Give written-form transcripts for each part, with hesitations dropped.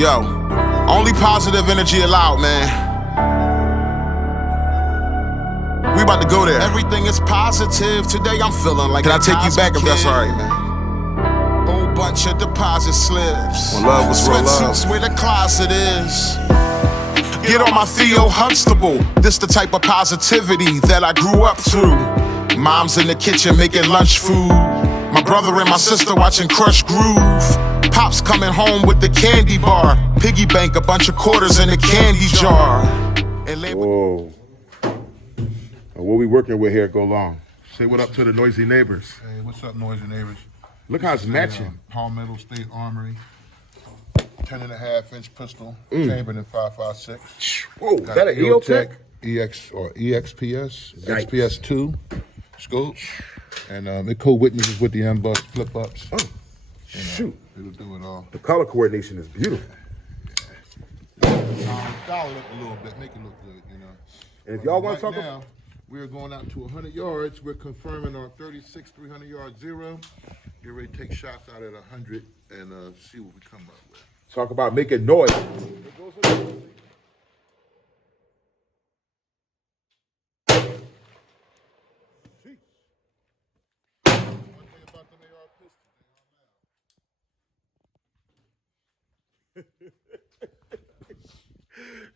Yo, only positive energy allowed, man. We about to go there. Everything is positive. Today I'm feeling like. Can I take you back if that's alright, man? Whole bunch of deposit slips. When love was real love. Sweatsuits where the closet is. Get on my Theo Huxtable. This the type of positivity that I grew up through. Mom's in the kitchen making lunch food. My brother and my sister watching Crush Groove. Pops coming home with the candy bar. Piggy bank, a bunch of quarters in a candy jar. Whoa. What we working with here, Go Long? Say what up to the noisy neighbors. Hey, what's up, noisy neighbors? Look how it's matching. Palmetto State Armory. 10.5-inch pistol, chambered in 5.56. Whoa, is that an EOTech? EX or EXPS, Yikes. XPS2 scope. And it co-witnesses with the M-Bus flip-ups. Oh, shoot. It'll do it all. The color coordination is beautiful. Dial it up a little bit, make it look good, you know. And if y'all want to Right talk now, we're going out to 100 yards. We're confirming our 36 300-yard zero. Get ready to take shots out at 100 and see what we come up with. talk about making noise.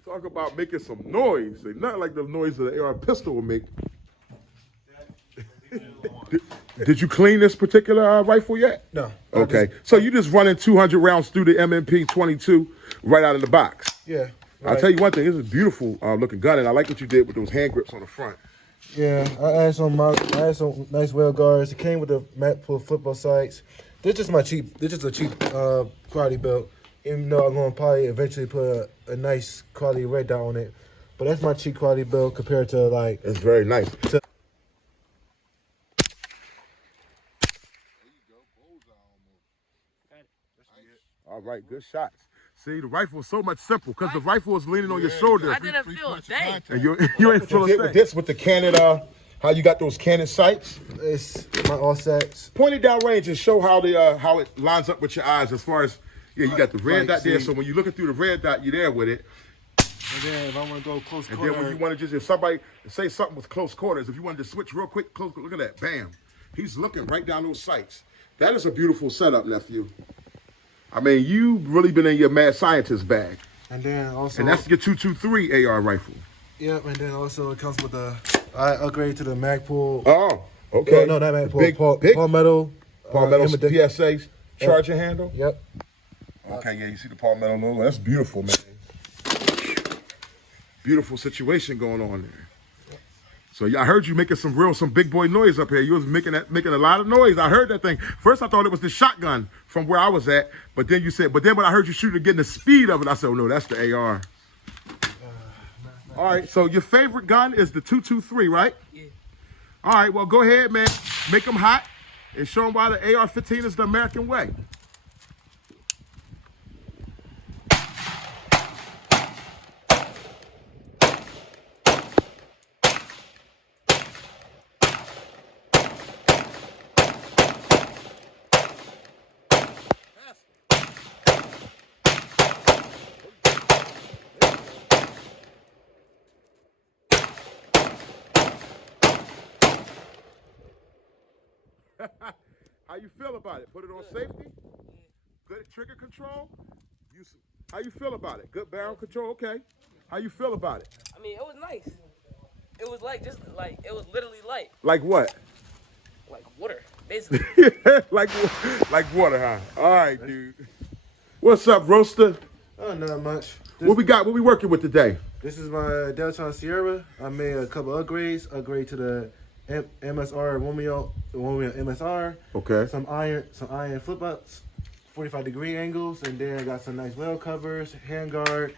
Talk about making some noise. They not like the noise that the AR pistol will make. Did you clean this particular rifle yet? No. Okay. So you just running 200 rounds through the MMP 22 right out of the box. Yeah. I'll tell you one thing. This is a beautiful looking gun, and I like what you did with those hand grips on the front. Yeah, I added some nice well guards. It came with the Magpul football sights. This is a cheap quality belt. Even though I'm gonna probably eventually put a nice quality red dot on it, but that's my cheap quality belt compared to like. It's very nice. All right, good shots. See, the rifle is so much simple because the rifle is leaning on your shoulder. I didn't feel a thing. And you ain't feeling With this, with the Canon, how you got those Canon sights? It's my offsets. Point it down range and show how the how it lines up with your eyes as far as, yeah, you got the red Like, dot there. see. So when you're looking through the red dot, you're there with it. And then if I want to go close And quarter, then when you want to just, if somebody say something with close quarters, if you wanted to switch real quick, close, look at that, bam. He's looking right down those sights. That is a beautiful setup, nephew. I mean, you really been in your mad scientist bag. and then also, And that's your 223 AR rifle. yep. And then also it comes with the I upgrade to the Magpul. Oh, okay. No, not Magpul. Big, big Palmetto. Palmetto Imida- PSA charging handle. Yep. Okay, yeah, you see the Palmetto logo. That's beautiful, man. Beautiful situation going on there. So yeah, I heard you making some big boy noise up here. You was making a lot of noise. I heard that thing. First I thought it was the shotgun from where I was at, but then when I heard you shooting getting the speed of it, I said, oh no, that's the AR. All right, so your favorite gun is the 223, right? Yeah. All right, well go ahead, man. Make them hot and show them why the AR-15 is the American way. How you feel about it? Put it on safety? Good trigger control? How you feel about it? Good barrel control? Okay. How you feel about it? I mean, it was nice. It was like it was literally light, Like what? like water, basically. like water, huh? All right, dude. What's up, Roaster? Oh, not much. What we got? What we working with today? This is my Delta Sierra. I made a couple upgrades. Upgrade to the MSR Romeo MSR. Okay. Some iron flip ups, 45-degree angles, and then I got some nice well covers, handguard,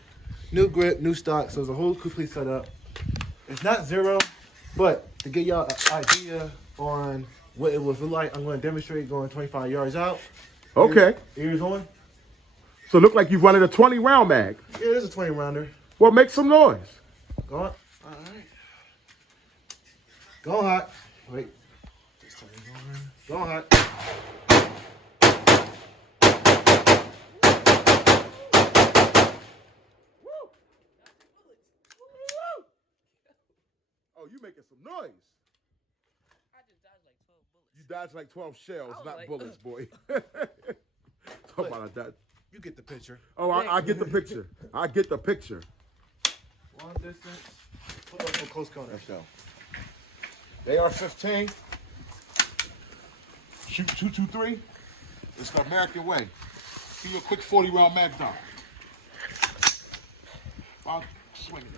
new grip, new stock. So it's a whole complete setup. It's not zero, but to get y'all an idea on what it would feel like, I'm going to demonstrate going 25 yards out. Okay. Ears on. So look like you've running a 20 round mag. Yeah, this is a 20 rounder. Well, make some noise. Go on. All right. Go hot. Wait. Go hot. you making some noise. I just dodged like 12 bullets. You dodged like 12 shells, I was not like, bullets, boy. Talk about that. You get the picture. Oh, I get the picture. I get the picture. Long distance. Football for close corner. Let's go. They are 15. Shoot 223. It's the American way. Give you a quick 40-round mag dump. I'll swing it.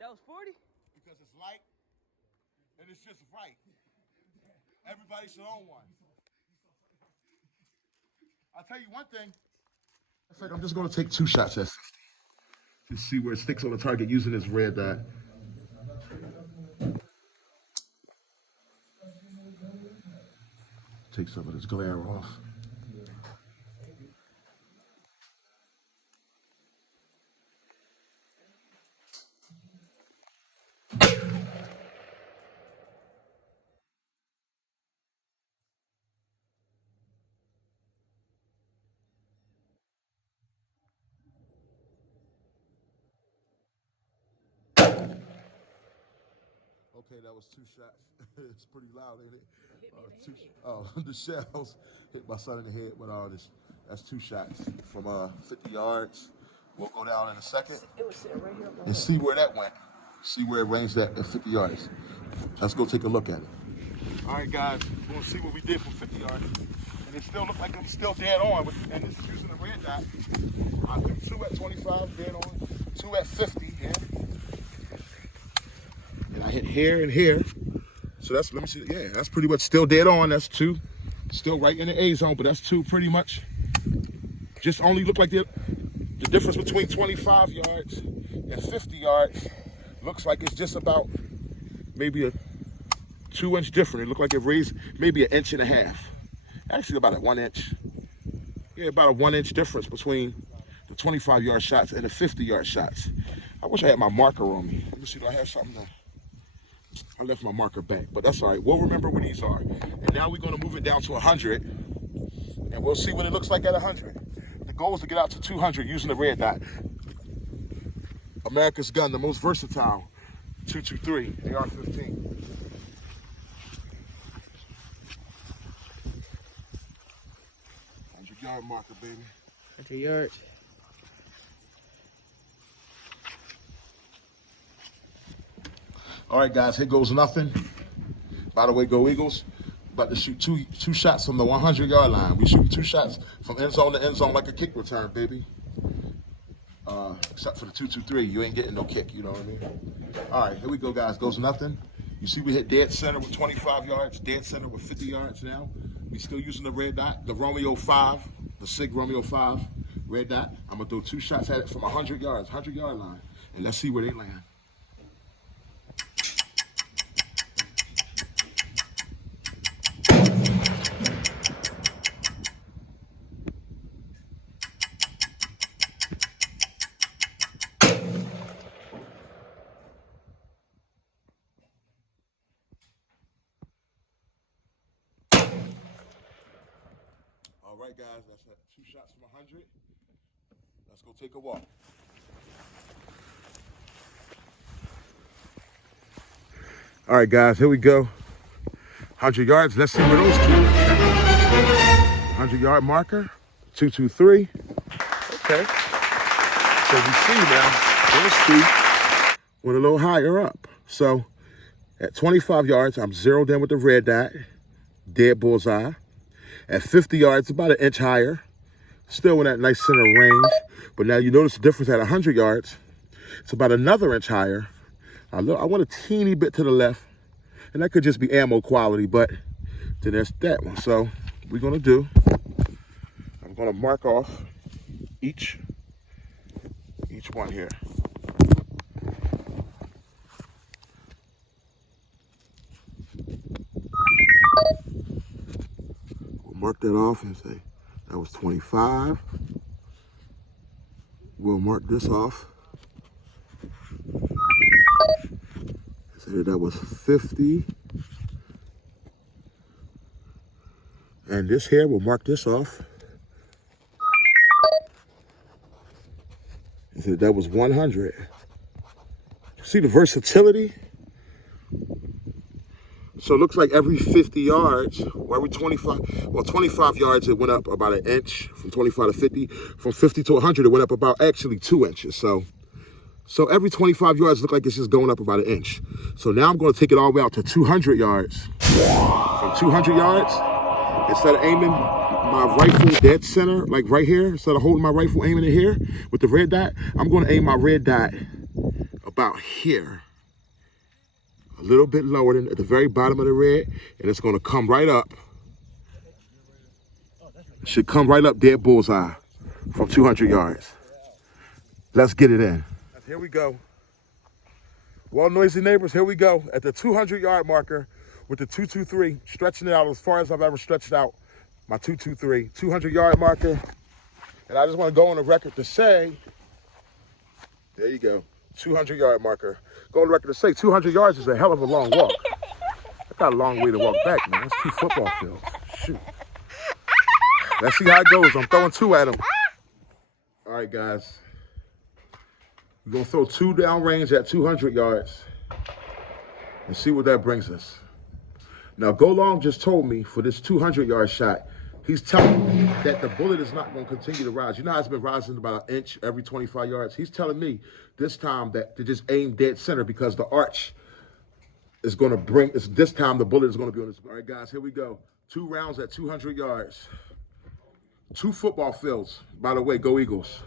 That was 40? Because it's light and it's just right. Everybody should own one. I'll tell you one thing. I said I'm just going to take 2 shots at 50 to see where it sticks on the target using this red dot. Take some of this glare off. Okay, that was 2 shots. It's pretty loud, ain't it? The shells hit my son in the head with all this. That's 2 shots from 50 yards. We'll go down in a second It was sitting right here. and see where that went. See where it ranged at 50 yards. Let's go take a look at it. All right, guys, we're gonna see what we did from 50 yards. And it still looked like it was still dead on, and this is using the red dot. I threw 2 at 25, dead on, 2 at 50 here. And I hit here and here. So that's, let me see, yeah, that's pretty much still dead on. That's 2. Still right in the A zone, but that's 2 pretty much. Just only look like the difference between 25 yards and 50 yards looks like it's just about maybe a 2-inch different. It looked like it raised maybe 1.5 inches. Actually about a 1 inch. Yeah, about a 1 inch difference between the 25-yard shots and the 50-yard shots. I wish I had my marker on me. Let me see, do I have something there? I left my marker back, but that's all right. We'll remember where these are. And now we're going to move it down to 100, and we'll see what it looks like at 100. The goal is to get out to 200 using the red dot. America's gun, the most versatile, 223, AR-15. Yard marker, baby. 100 yards. All right, guys, here goes nothing. By the way, go Eagles. About to shoot two shots from the 100-yard line. We shooting 2 shots from end zone to end zone like a kick return, baby. Except for the 223, you ain't getting no kick, you know what I mean? All right, here we go, guys. Goes nothing. You see we hit dead center with 25 yards, dead center with 50 yards now. We still using the red dot, the Romeo 5, the SIG Romeo 5, red dot. I'm gonna throw 2 shots at it from 100 yards, 100-yard line, and let's see where they land. All right, guys, that's 2 shots from 100. Let's go take a walk. All right, guys, here we go. 100 yards. Let's see where those 2 are. 100-yard marker, 223. Okay. So we see now, those 2 went a little higher up. So at 25 yards, I'm zeroed in with the red dot, dead bullseye. At 50 yards, about 1 inch higher. Still in that nice center range. But now you notice the difference at 100 yards. It's about another 1 inch higher. I want a teeny bit to the left. And that could just be ammo quality, but then there's that one. So we're going to do, I'm going to mark off each one here. Mark that off and say that was 25. We'll mark this off. So that was 50. And this here, we'll mark this off. So that was 100. See the versatility? So it looks like every 50 yards, or every 25, well, 25 yards, it went up about an inch from 25 to 50. From 50 to 100, it went up about actually 2 inches. So every 25 yards look like it's just going up about an inch. So now I'm going to take it all the way out to 200 yards. From 200 yards, instead of aiming my rifle dead center, like right here, instead of holding my rifle aiming it here with the red dot, I'm going to aim my red dot about here. A little bit lower than at the very bottom of the red, and it's going to come right up. It should come right up dead bullseye from 200 yards. Let's get it in. Here we go. Well, noisy neighbors, here we go at the 200-yard marker with the 223, stretching it out as far as I've ever stretched out my 223, 200-yard marker. And I just want to go on the record to say, there you go, 200-yard marker. Go on the record to say 200 yards is a hell of a long walk. I got a long way to walk back, man. That's 2 football fields. Shoot. Let's see how it goes. I'm throwing 2 at him. All right, guys. We're going to throw 2 downrange at 200 yards and see what that brings us. Now, Go Long just told me for this 200-yard shot, he's telling me that the bullet is not going to continue to rise. You know how it's been rising about an inch every 25 yards? He's telling me this time that to just aim dead center because the arch is going to bring, this time the bullet is going to be on this. All right, guys, here we go. 2 rounds at 200 yards. 2 football fields. By the way, go Eagles.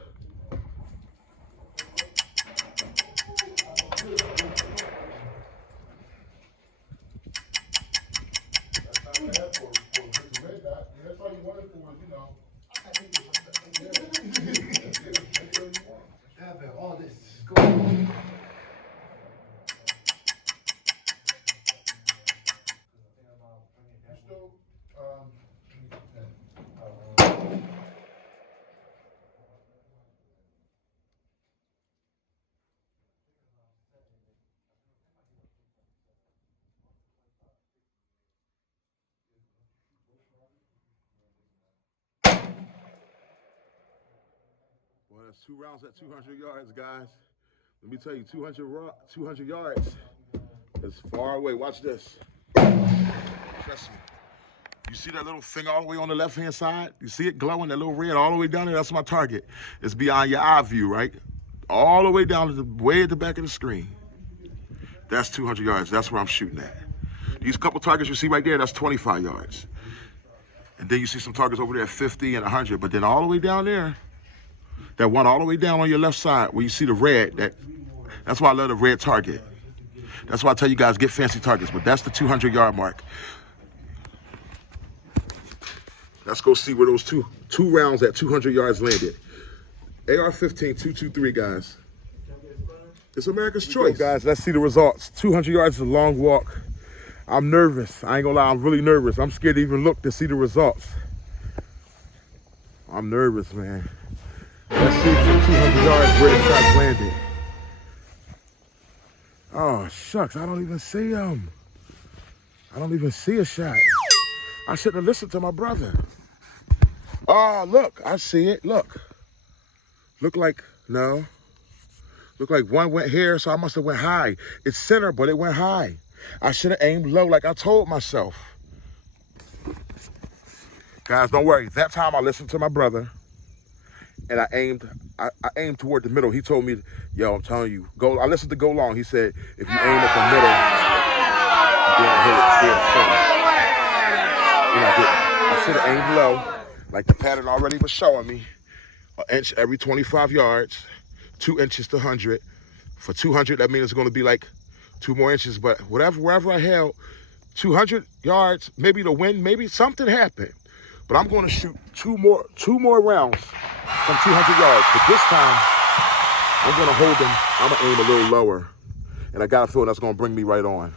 Well, that's 2 rounds at 200 yards, guys. Let me tell you, 200 yards is far away. Watch this. Trust me. You see that little thing all the way on the left-hand side? You see it glowing, that little red all the way down there? That's my target. It's beyond your eye view, right? All the way down to the way at the back of the screen. That's 200 yards. That's where I'm shooting at. These couple targets you see right there, that's 25 yards. And then you see some targets over there at 50 and 100. But then all the way down there, that one all the way down on your left side where you see the red, that's why I love the red target. That's why I tell you guys, get fancy targets. But that's the 200-yard mark. Let's go see where those two rounds at 200 yards landed. AR-15, 223, guys. It's America's choice. Guys, let's see the results. 200 yards is a long walk. I'm nervous. I ain't gonna lie, I'm really nervous. I'm scared to even look to see the results. I'm nervous, man. Let's see from 200 yards where the shots landed. Oh, shucks, I don't even see them. I don't even see a shot. I should have listened to my brother. Oh, look, I see it, look. Look like, no. Look like one went here, so I must have went high. It's center, but it went high. I should have aimed low like I told myself. Guys, don't worry. That time I listened to my brother and I aimed toward the middle. He told me, yo, I'm telling you, I listened to Go Long. He said, if you aim at the middle, you're gonna hit it dead center. I should have aimed low, like the pattern already was showing me. An inch every 25 yards, 2 inches to 100. For 200, that means it's gonna be like 2 more inches, but wherever I held, 200 yards, maybe the wind, maybe something happened. But I'm gonna shoot two more rounds from 200 yards. But this time, I'm gonna hold them. I'm gonna aim a little lower. And I got a feeling that's gonna bring me right on.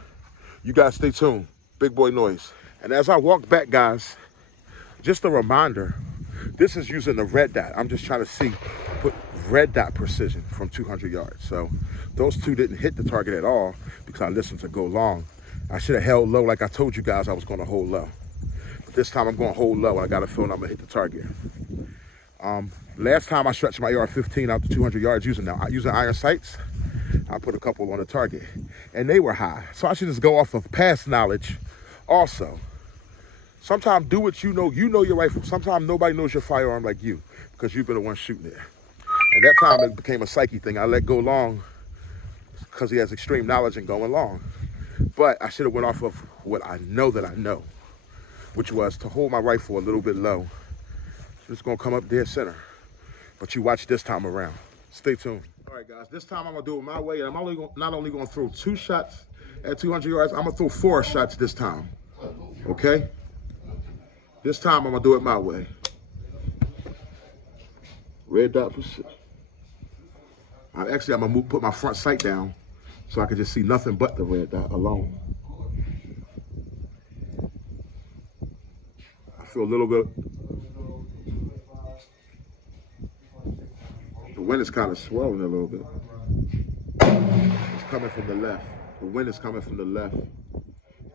You guys stay tuned. Big Boy Noise. And as I walk back, guys, just a reminder, this is using the red dot. I'm just trying to see, put red dot precision from 200 yards. So those two didn't hit the target at all because I listened to go long. I should have held low like I told you guys I was going to hold low. But this time I'm going to hold low and I got a feeling I'm going to hit the target. Last time I stretched my AR-15 out to 200 yards using iron sights, I put a couple on the target and they were high. So I should just go off of past knowledge also. Sometimes do what you know your rifle. Sometimes nobody knows your firearm like you because you've been the one shooting it. And that time it became a psyche thing. I let go long because he has extreme knowledge in going long. But I should have went off of what I know that I know, which was to hold my rifle a little bit low. So it's gonna come up dead center. But you watch this time around. Stay tuned. All right, guys, this time I'm gonna do it my way. And I'm not only gonna throw 2 shots at 200 yards, I'm gonna throw 4 shots this time, okay? This time I'm gonna do it my way. Red dot precision. I'm gonna put my front sight down so I can just see nothing but the red dot alone. I feel a little bit. The wind is kind of swirling a little bit. It's coming from the left. The wind is coming from the left.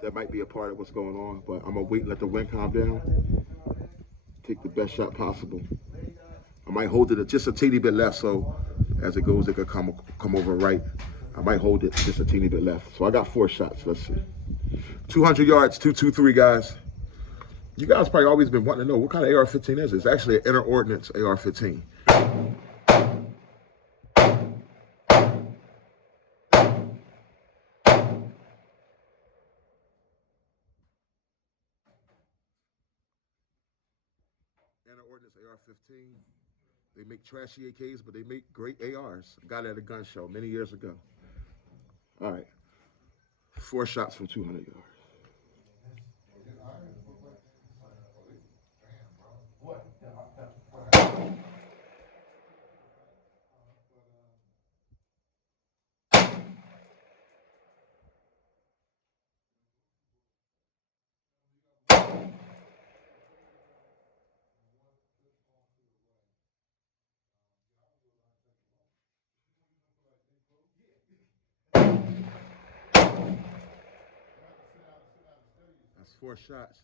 That might be a part of what's going on, but I'm gonna wait and let the wind calm down. Take the best shot possible. I might hold it just a teeny bit left, so as it goes, it could come over right. I might hold it just a teeny bit left. So I got 4 shots, let's see. 200 yards, 223, guys. You guys probably always been wanting to know what kind of AR-15 is. It's actually an inner ordnance AR-15. AR-15. They make trashy AKs, but they make great ARs. I got it at a gun show many years ago. All right. 4 shots from 200 yards. That's 4 shots.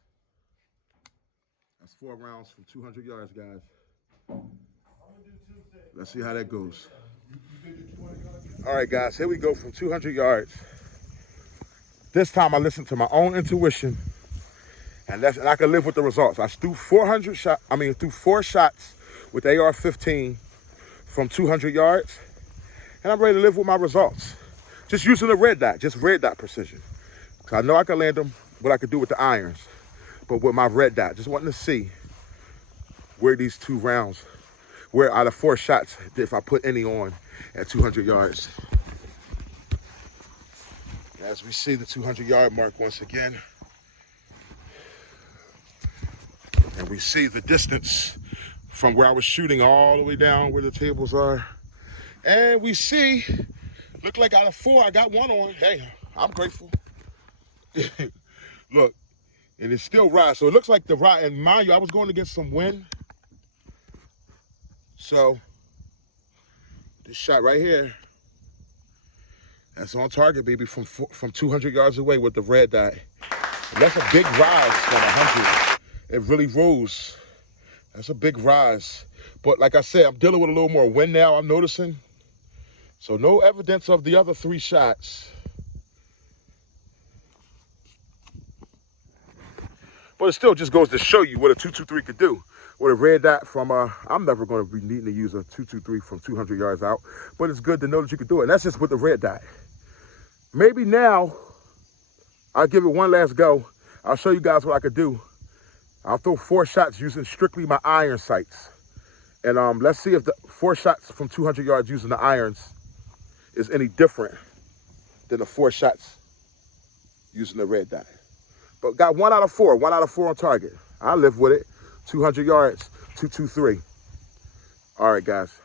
That's 4 rounds from 200 yards, guys. Let's see how that goes. All right, guys, here we go from 200 yards. This time I listened to my own intuition, and I can live with the results. I threw 4 shots with AR-15 from 200 yards, and I'm ready to live with my results. Just using the red dot, just red dot precision. So I know I can land them, what I could do with the irons, but with my red dot, just wanting to see where these 2 rounds, where out of 4 shots, if I put any on at 200 yards. As we see the 200-yard mark once again, and we see the distance from where I was shooting all the way down where the tables are, and we see, look like out of 4, I got 1 on. Hey, I'm grateful. Look, and it's still right. So it looks like the right, and mind you, I was going against some wind. So this shot right here, that's on target, baby, from 200 yards away with the red dot. And that's a big rise from 100. It really rose. That's a big rise. But like I said, I'm dealing with a little more wind now, I'm noticing. So no evidence of the other 3 shots. But it still just goes to show you what a 223 could do. With a red dot from, I'm never going to be needing to use a 223 from 200 yards out. But it's good to know that you can do it. And that's just with the red dot. Maybe now, I'll give it one last go. I'll show you guys what I could do. I'll throw 4 shots using strictly my iron sights. And let's see if the 4 shots from 200 yards using the irons is any different than the 4 shots using the red dot. But got 1 out of 4 on target. I live with it. 200 yards, 223. All right, guys.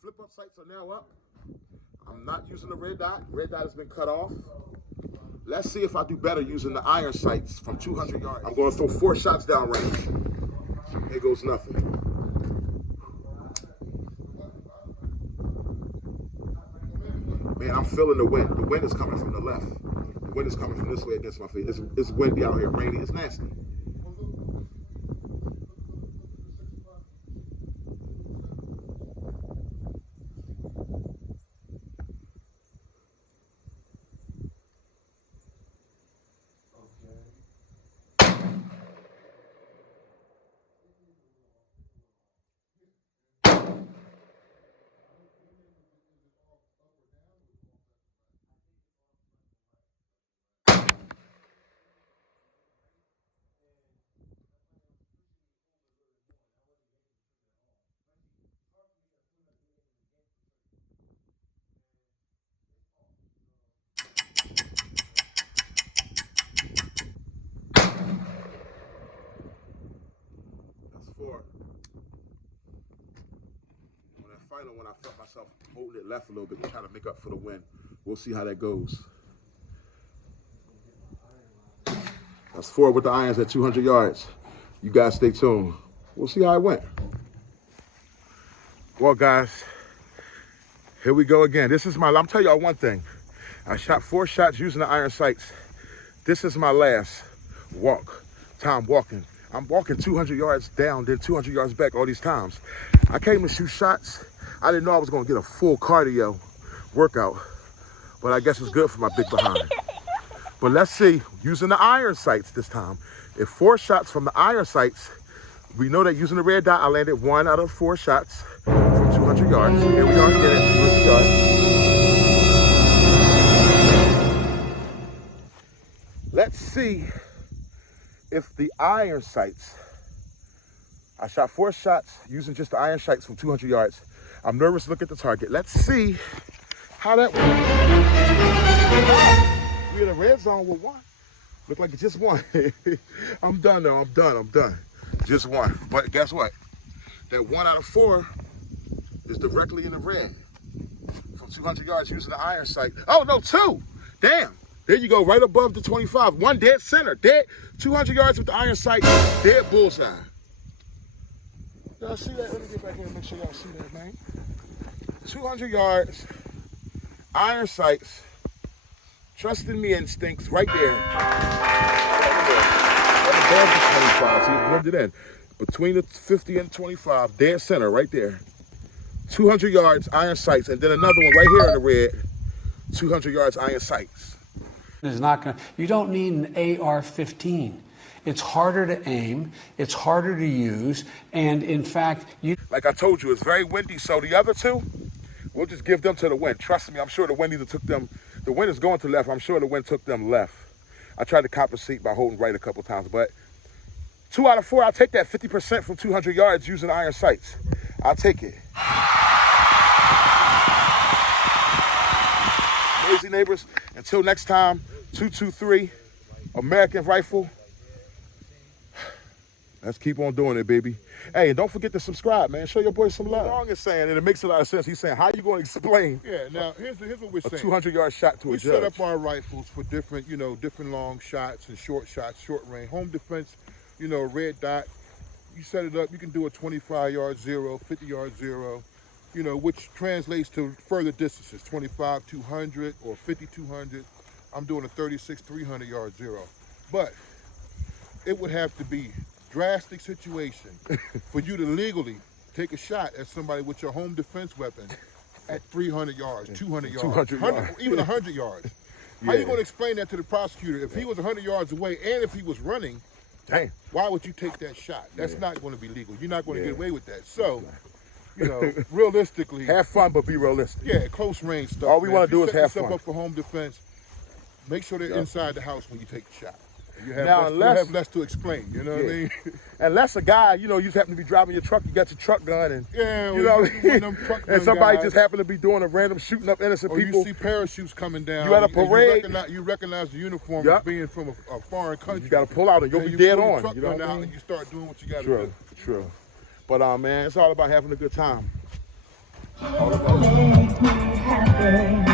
Flip up sights are now up. I'm not using the red dot. Red dot has been cut off. Let's see if I do better using the iron sights from 200 yards. I'm going to throw 4 shots downrange. Here goes nothing. and I'm feeling the wind. The wind is coming from the left. The wind is coming from this way against my face. It's windy out here, rainy. It's nasty. When I felt myself holding it left a little bit to try to make up for the wind. We'll see how that goes. That's 4 with the irons at 200 yards. You guys stay tuned. We'll see how it went. Well, guys, here we go again. This is I'm telling y'all one thing. I shot 4 shots using the iron sights. This is my last time walking. I'm walking 200 yards down, then 200 yards back all these times. I came to shoot shots. I didn't know I was gonna get a full cardio workout, but I guess it's good for my big behind. But let's see, using the iron sights this time. If 4 shots from the iron sights, we know that using the red dot, I landed 1 out of 4 shots from 200 yards. So here we are again at 200 yards. Let's see if the iron sights, I shot 4 shots using just the iron sights from 200 yards. I'm nervous to look at the target. Let's see how that went. We're in the red zone with 1. Look like it's just 1. I'm done though, I'm done. Just 1, but guess what? That 1 out of 4 is directly in the red from 200 yards using the iron sight. Oh no, 2, damn. There you go, right above the 25. 1 dead center, dead 200 yards with the iron sight, dead bullseye. Y'all see that? Let me get back here and make sure y'all see that, man. 200 yards, iron sights, trusting me instincts right there. Right above the 25, so you blended in. Between the 50 and 25, dead center right there. 200 yards, iron sights, and then another one right here in the red. 200 yards, iron sights. It's not gonna, you don't need an AR-15. It's harder to aim, it's harder to use, and in fact, like I told you, it's very windy, so the other 2, we'll just give them to the wind. Trust me, I'm sure the wind either took them, the wind is going to left, I'm sure the wind took them left. I tried to compensate by holding right a couple times, but 2 out of 4, I'll take that 50% from 200 yards using iron sights. I'll take it. Noisy neighbors, until next time, 223, American Rifle. Let's keep on doing it, baby. Hey, and don't forget to subscribe, man. Show your boy some love. Long is saying, and it makes a lot of sense. He's saying, how you going to explain? Yeah, now here's what we're saying. A 200-yard shot to a judge. We set up our rifles for different, different long shots and short shots, short range. Home defense, red dot. You set it up, you can do a 25-yard 0, 50-yard 0, which translates to further distances, 25, 200 or 50, 200. I'm doing a 36, 300-yard 0. But it would have to be drastic situation for you to legally take a shot at somebody with your home defense weapon at 300 yards, 200 yards, 200 yards. Even 100 yards. How you going to explain that to the prosecutor? If he was 100 yards away and if he was running, dang, why would you take that shot? That's not going to be legal. You're not going to get away with that. So, realistically, have fun, but be realistic. Yeah, close range stuff. All we want to do is have fun. Set yourself up for home defense. Make sure they're inside the house when you take the shot. You have, less to explain, you know what I mean? Unless a guy, you just happen to be driving your truck, you got your truck gun, and and somebody just happened to be doing a random shooting up innocent people. You see parachutes coming down. You at a parade. You recognize the uniform as being from a foreign country. You got to pull out and you'll be dead on. You know what I mean? And you start doing what you got to do. True. But man, it's all about having a good time. Make me happy.